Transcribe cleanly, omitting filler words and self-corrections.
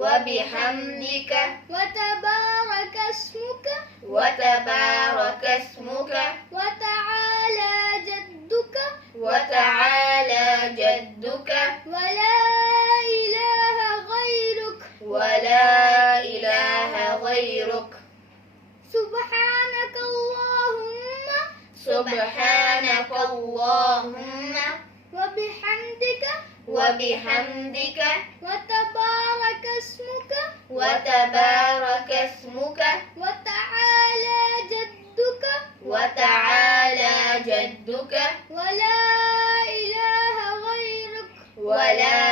وبحمدك وتبارك اسمك وتبارك اسمك وتعالى جدك وتعالى جدك ولا إله غيرك ولا إله غيرك سبحانك اللهم سبحانك اللهم وبحمدك وبحمدك وتبارك اسمك وتبارك اسمك وتعالى جدك وتعالى جدك ولا إله غيرك ولا